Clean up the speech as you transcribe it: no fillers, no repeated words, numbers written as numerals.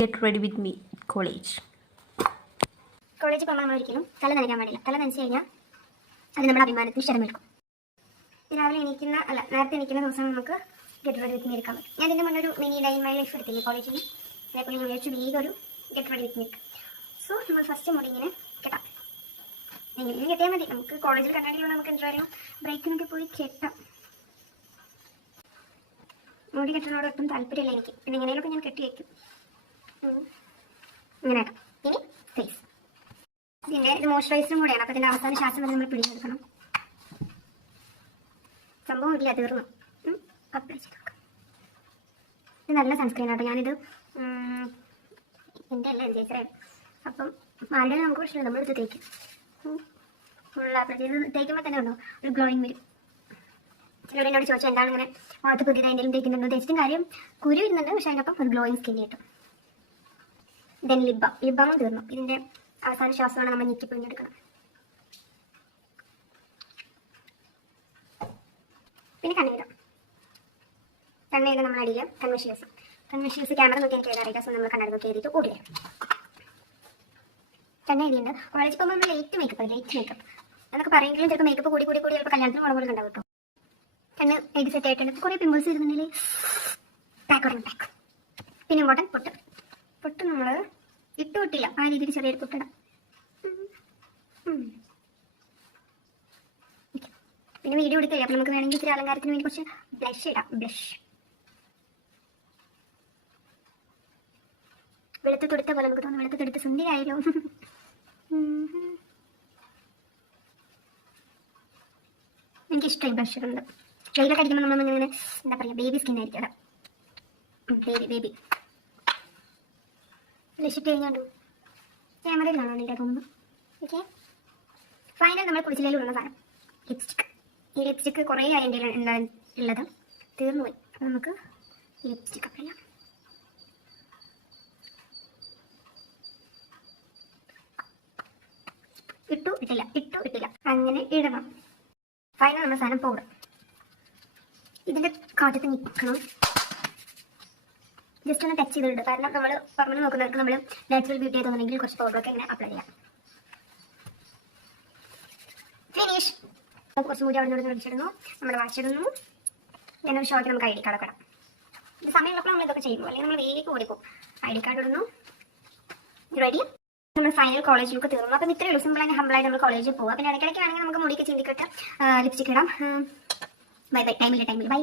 Get ready with me at college. കോളേജിൽ പോകുമ്പോൾ നമ്മൾ ഒരിക്കലും തല നനയ്ക്കാൻ പാടില്ല. തല നനച്ച് കഴിഞ്ഞാൽ അത് നമ്മുടെ അഭിമാനത്തിന് ക്ഷതമേൽക്കും. രാവിലെ നേരത്തെ എണീക്കുന്ന ദിവസം നമുക്ക് ഗെറ്റ് റെഡി വിത്ത് മീ എടുക്കാൻ പറ്റും. ഞാൻ ഇതിൻ്റെ മുന്നേ ഒരു mini day in my life എടുത്തില്ലേ കോളേജിൽ. അതേപോലെ ഞാൻ വിചാരിച്ചു വേഗം ഒരു ഗെറ്റ് റെഡി വിത്ത് മീ എടുക്കാം. സോ നമ്മൾ ഫസ്റ്റ് മുടി ഇങ്ങനെ കെട്ടാം. എങ്ങനെയും കെട്ടിയാൽ മതി. നമുക്ക് കോളേജിൽ കണ്ണാടിയിലുള്ള നമുക്ക് എന്തായാലും ബ്രേക്കിനൊക്കെ പോയി കെട്ടാം. മുടി കെട്ടുന്നതോട് ഒട്ടും താല്പര്യമില്ല എനിക്ക്. പിന്നെ എങ്ങനെയൊക്കെ ഞാൻ കെട്ടി വയ്ക്കും. ഇങ്ങനെ കേട്ടോ. ഇനി ഫേസ്. ഇത് മോയ്സ്ചറൈസറും കൂടെയാണ്. അപ്പോൾ ഇതിൻ്റെ അവസാന ശ്വാസം വരെ നമ്മൾ പിടിച്ചെടുക്കണം. സംഭവം ഇല്ല, തീർന്നു. അപ്ലൈ ചെയ്ത് നോക്കാം. ഇത് നല്ല സൺസ്ക്രീൻ ആട്ടോ. ഞാനിത് എൻ്റെ അല്ല ചേച്ചറേ. അപ്പം ആരുടെ നമുക്ക് പ്രശ്നമില്ല, നമ്മളിത് തേക്കും. ഫുൾ അപ്ലൈ ചെയ്ത് തേക്കുമ്പോൾ തന്നെ ഉണ്ടോ ഒരു ഗ്ലോയിങ് വരും. ചിലർ എന്നോട് ചോദിച്ചാൽ എന്താണ് ഇങ്ങനെ മുഖത്ത് പുതിയത് എന്തെങ്കിലും തേക്കുന്നുണ്ടോ? തേച്ചിട്ടും കാര്യം കുരു വരുന്നുണ്ട്, പക്ഷേ അതിനൊപ്പം ഒരു ഗ്ലോയിങ് സ്കിൻ കിട്ടും. ദെൻ ലിബാമും തീർന്നു. ഇതിൻ്റെ അവസാന ശ്വാസമാണ് നമ്മൾ ഞെക്കി പിഴിഞ്ഞെടുക്കണം. പിന്നെ കണ്ണെഴുതാം. നമ്മൾ അടിയിൽ കൺവെൻഷൻസ് ക്യാമറ നോക്കി എനിക്ക് എഴുതാറില്ല. സോ നമ്മൾ കണ്ണട നോക്കി എഴുതിയിട്ട് ഓടില്ല. കണ്ണെഴുതിയുണ്ട്. കോളേജിൽ പോകുമ്പോൾ നമ്മൾ ലേറ്റ് മേക്കപ്പ് എന്നൊക്കെ പറയുമെങ്കിലും ചിലപ്പോൾ മേക്കപ്പ് കൂടി ചിലപ്പോൾ കല്യാണത്തിന് മുളക് പോലെ ഉണ്ടാവും കേട്ടോ. കണ്ണ് എഴുതി സെറ്റ് ആയിട്ടുണ്ട്. കുറേ പിമ്പിൾസ് ഇരുന്നുണ്ടെങ്കിൽ പാക്ക്. പിന്നെ ഇമ്പോർട്ടൻറ്റ് പൊട്ട് നമ്മൾ ഇട്ടില്ല. ആ രീതിയിൽ ചെറിയൊരു പൊട്ടിടാം. പിന്നെ വീഡിയോ എടുക്കില്ല. അപ്പം നമുക്ക് വേണമെങ്കിൽ ഇത്തിരി അലങ്കാരത്തിന് വേണ്ടി കുറച്ച് ബ്ലഷ് ഇടാം. വെളുത്ത് തൊടുത്ത പോലെ നമുക്ക് തോന്നുന്നു. വെളുത്ത് തൊടുത്ത് സുന്ദരിയായാലോ. എനിക്കിഷ്ടമായി ബ്ലഷ് ഉണ്ട്. വെയിലൊക്കെ അടിക്കുമ്പോൾ നമ്മളിങ്ങനെ എന്താ പറയുക, ബേബി സ്കിൻ ആയിരിക്കും. അതാ ബേബി ബ്ലഷ് ഇട്ട് കഴിഞ്ഞാൽ ക്യാമറയിൽ കാണാൻ എൻ്റെ തോന്നുന്നു. ഓക്കെ, ഫൈനൽ നമ്മൾ കുളിച്ചിലേക്ക് ഇടുന്ന സാധനം ലിപ്സ്റ്റിക്ക്. ഈ ലിപ്സ്റ്റിക്ക് കുറേ അതിൻ്റെ ഉള്ളത് തീർന്നു പോയി. അപ്പോൾ നമുക്ക് ലിപ്സ്റ്റിക്ക് അപ്ലൈ ചെയ്യാം. ഇട്ടില്ല അങ്ങനെ ഇടണം. ഫൈനൽ നമ്മൾ സാധനം പൗഡർ ഇതിൻ്റെ കാറ്റത്ത് നിൽക്കണം. ജസ്റ്റ് ഒന്ന് ടച്ച് ചെയ്തിട്ട്, കാരണം നമ്മൾ പുറമെ നോക്കുന്നവർക്ക് നമ്മൾ നാച്ചുറൽ ബ്യൂട്ടി തോന്നുന്നെങ്കിൽ കുറച്ച് പൗഡറൊക്കെ ഇങ്ങനെ അപ്ലൈ ചെയ്യാം. ഫിനിഷ്. കുറച്ച് കൂടി അവിടെ നിന്ന് പിടിച്ചിടുന്നു. നമ്മൾ വായിച്ചിടുന്നു. ഞാനൊരു ഷോർട്ട് നമുക്ക് ID കാർഡൊക്കെ ഇടാം. ഇത് സമയമുള്ളപ്പോൾ നമ്മൾ ഇതൊക്കെ ചെയ്യുമ്പോൾ, അല്ലെങ്കിൽ നമ്മൾ വേഗം ഓടിക്കും. ID കാർഡ് ഇടുന്നു. റെഡി. നമ്മൾ ഫൈനൽ കോളേജ് ലുക്ക് തീർന്നു. അപ്പം ഇത്രയേ ഉള്ളൂ. സിമ്പിളായി ഹംബിളായിട്ട് നമ്മൾ കോളേജിൽ പോകാം. പിന്നെ ഇടയ്ക്കിടയ്ക്ക് വേണമെങ്കിൽ നമുക്ക് മുടിക്ക് ചിന്തിക്കിട്ട് ലിപ്സ്റ്റിക്ക് ഇടാം. ബൈ ടൈമില്ല. ബൈ.